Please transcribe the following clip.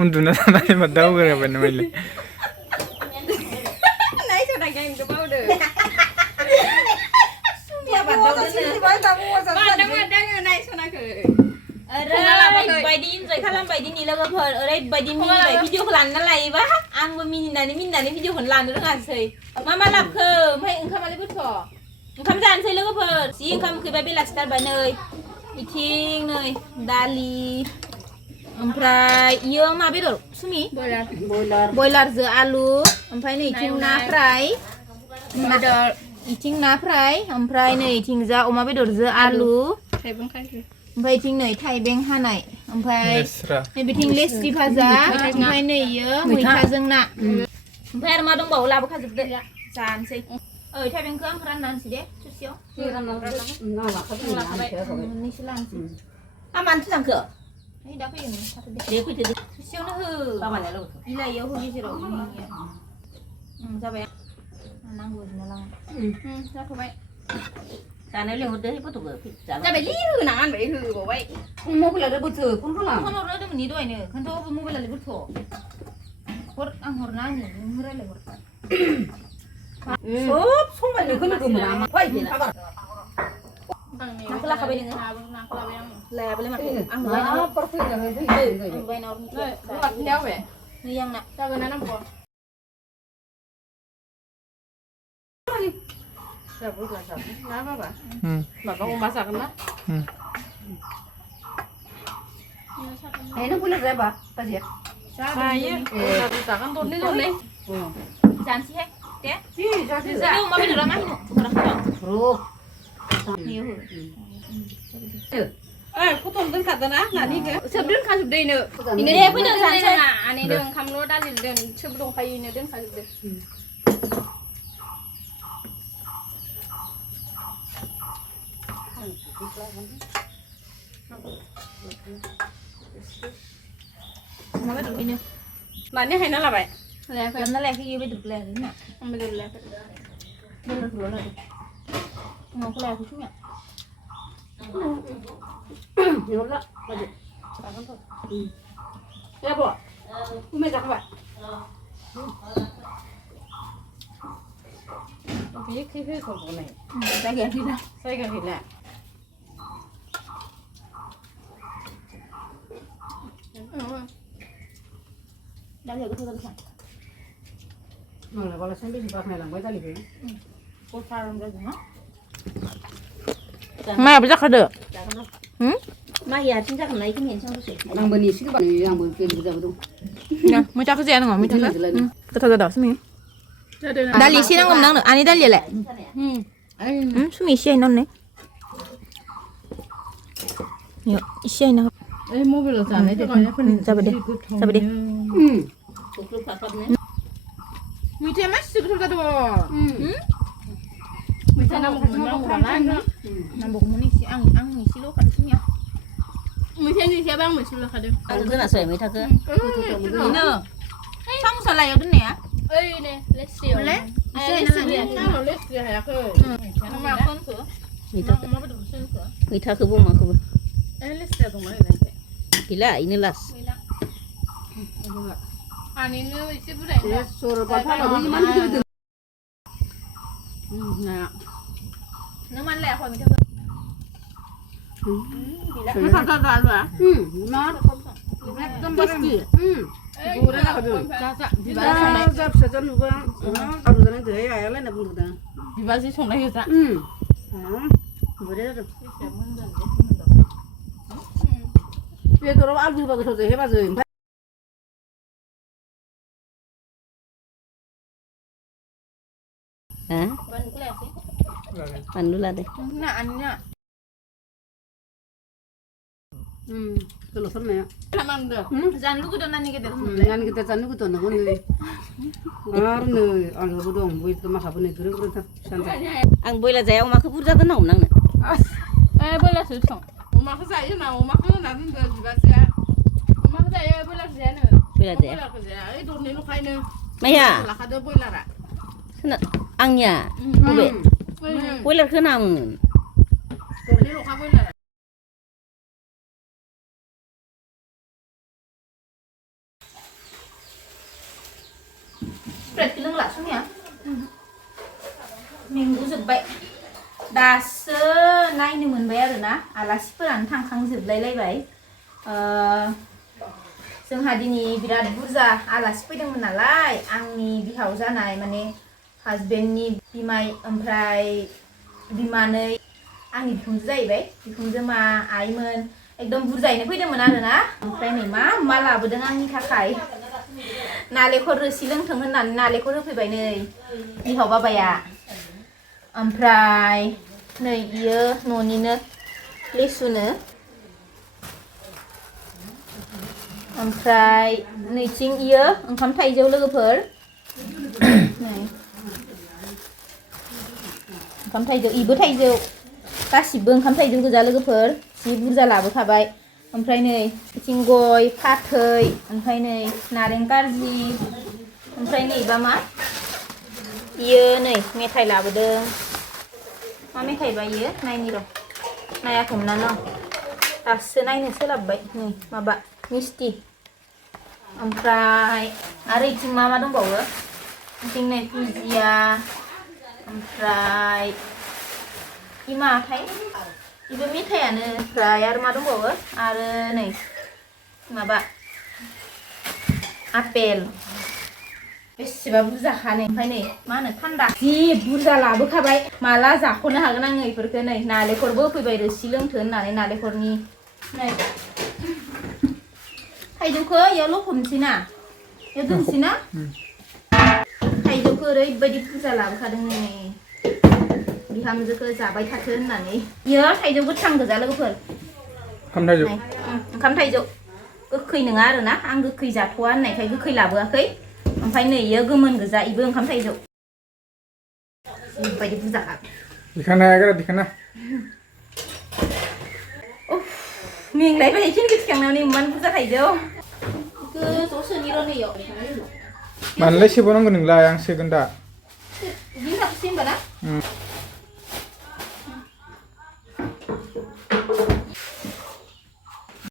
उन्दुना थानाय दाउ गोराबाय नामालै नाय सना गाय तो बावदो नाय सनाखो ओरैबायदि इन्जय खालामबायदिनि लोगोफोर ओरैबायदि मिनिबाय भिडिअखौ लानो लायोबा आंबो मिनिनानै भिडिअखौ लानो रोङासै मा लाबखो ओमफ्राय ओंखामालाय बोथ' ओंखाम जानोसै लोगोफोर जि ओंखाम उखैबाय बेलासिथारबाय नै इथिं नै दालि ओमफ्राय इयो मा बेदर सुमि बयलारजों आलु ओमफ्राय नै इथिं ना फ्राय बेदर इथिं ना फ्राय ओमफ्राय नै इथिंजा अमा बेदरजों आलु ओमफ्राय इथिं नै थाइबें हानाय ओमफ्राय नै बिथिं लेस्रि भाजा ओमफ्राय नै इयो मैथाजों ना ओमफ्राय आरो मा दंबावो लाबोखाजोबदो जानोसै ओइ थाइबेंखौ आं रानना होनोसै दे ससेयाव मोननैसो लानोसै मानोथो लांखो दा फैगोन दे फैदो दे ससेयावनो हो बिलाइयाव हो गेजेराव जाबाय नांगौ बिदिनो लाङो जाथ'बाय जानाय लेंहरदो गथ'खौ जाबायलै होनाङा होनबाय होबावबाय मबाइलाव बोथो फन हरनो होदोंमोन दहायनो ओंखायनोथ' मबाइलालाय बोथ' हर आं हरना आंनि नों रायलायहर सब संबायनो लोगो मोना फैदो नाखौ लाखाबाय नोङो लायाबालाय माथो आं बायना हरनो नै आंना जागोन ना नांगौ ना बाबा माबा अमा जागोन ना नों बुंनो जायाबा बाजिया जायो जागोन दरनै दरनै जानोसैहाय दे जादो अमा बेदरा मा होनो फट'ल दोनखादोंना नानिखौ सोब दोनखाजोबदों दे फैदो जानोसै आनैदों ओंखामल' दालिजों सोब दंखायो इनो दोनखाजोबदों माने हायना लाबाय लाबना लायाखै इयो बेदरखौ लायाखै ना आं बेदर लायाखै बेदरखौल' लादों अमाखौ लायाखै खोमा Yola, baca. Takkan tuh. Ya bu, umi tak apa? Tapi kipi kau boleh. Saya ganti dah. Saya kan hilang. Dah lihat betul betul. Mana kalau sampai di pasar lang, baca lagi. Kau farm dah tu, mak? แม่ไปจักเขาเด้อ มาอย่าทิ้งจากไหนที่เห็นช่างรู้สึก Nang bani sih kan, yang mungkin bisa betul. เนี่ยไม่จักเขาเสียหรอไม่จักก็เธอก็ดอกใช่ไหมดาลีชี้นั่งงมนั่งเนอะอันนี้ดาลีแหละช่วยมีเชี่ยนั่นเนี่ยเนี่ยเชี่ยนะครับ Eh mobil lo sana, itu kan apa nih? Sabar deh. Kukluk kakak nih. มีเทมัสสึกทุกตัวมีเทน้ำมันน้ำมันล้างเนาะ nambah komunik si ang ni si lo kada sunya มีเทนี่เทียบ้างเหมือนชุดละค่ะเดิม Ang gana soi mai thak. ini sang salai ada ne ya เอ้ยเนี่ยเลสเซียวเลสเซียวน่าเราเลสเซียวya ke nama kon ke Mai thak. nama betul sen ke Mai thak bu ma ku. เอ้ยเลสเซียวตรงไหนเลย Gila ini las. อันนี้เนี่ยชิบุได้เนี่ยโซโลปาพาเราดีมันคือดึงนะ nama lek koi mi thak ไม่ฟังกันกันวะน็อตต้องบัสกี้ดูได้แล้วดูจ้าจ้าดีบ้าจ้าเสร็จแล้วหนูว่าเอาดูตรงนั้นเดี๋ยวอะไรนะบุญดูดีบ้าสิส่งได้ยังจ้าบุญได้แล้วเดี๋ยวเราเอาดูบ้างก็ส่งให้บ้างเลย Hah? ban ku lek sih Pandu lah deh. nah annya kalau sana ya lamang dah jangan lu kudu nani kita jangan kita canu kita nak ni karena anu bodong buat tempat apa ni gerung santai Ang boy lah saya mak burda tu nak nang. boleh susah rumah saya nak rumah nanti tu juga saya rumah saya boleh saya ni Boy lah saya. boleh saya itu ni lu kaya ni Maya. lah kada boleh lah Sana angnya. Boy. Boy lah kena mun. ni lu kaya boleh spread cái lưng lại xuống nhỉ mình cũng dừng bệnh दासो नायनो मोनबाय आरोना आलासिफोरानो थांखांजोबलायलायबाय जोंहा दिनै बिराद बुरजा आलासि फैदोंमोन नालाय आंनि बिहाव जानाय माने हासबेन्डनि बिमाय ओमफ्राय बिमानै आंनि बिखुनजो जाहैबाय बिखुनजो मा आइमोन एकदम बुरजायैनो फैदोंमोन आरोना ओमफ्राय नै मा लाबोदों आंनि थाखाय नालेंखर रोसि लोंथों होननानै नालेंखर होफैबाय नै बिहाव बाबाया ओमफ्राय नै इयो न'निनो लेसुनो ओमफ्राय नैथिं इयो ओंखाम थाइजौ लोगोफोर नै ओंखाम थाइजौ इबो थाइजौ गासिबो ओंखाम थाइजौ गोजा लोगोफोर जि बुरजा लाबोखाबाय ओमफ्राय नै बिथिं गय फाथै ओमफ्राय नै नारें कारजि ओमफ्राय नैबा मा इयो नै मेथाइ लाबोदों मा मेथाइ बा इयो नायनि र' नायाखैमोन आं दासो नायनो सोलाबबाय नै माबा मिस्टि ओमफ्राय आरो इथिं मा दंबावो इथिं नै भुजिया ओमफ्राय इ माथाय इबो मेथाइयानो ओमफ्राय आरो मा दंबावो आरो नै माबा आपेल बेसेबा बुरजाखा नै ओमफ्राय नै मा होनो थान्दा जि बुरजा लाबोखाबाय माला जाख'नो हागोन आङो इफोरखौ नै नालेंखरबो होफैबाय रोसि लोंथो होननानै नालेंखरनि नै थाइजौखौ इयाव लखबनोसै ना इयाव दोनसै ना थाइजौखौ ओरैबायदि बुरजा लाबोखादों नै बिहामजोखौ जाबाय थाथो होननानै इयो थाइजौ गोथां गोजा लोगोफोर ओंखाम थाइजौ गोखै नङा आरोना आं गोखै जाथ'वा होननायखाय गोखै लाबोआखै ओमफ्राय नै इयो गोमोन गोजा इबो ओंखाम थाइजौ ओरैबायदि बुरजाखा दिखाना आगरा दिखाना मेंलायबाय खिनिखौ थिखांनानै इमान बुरजा थाइजौ गोजौसोनि र' नैयाव मानलाय सोबावनांगौ नोंलाय आं सोगोन दा बिदिनो थाबसै होनबा ना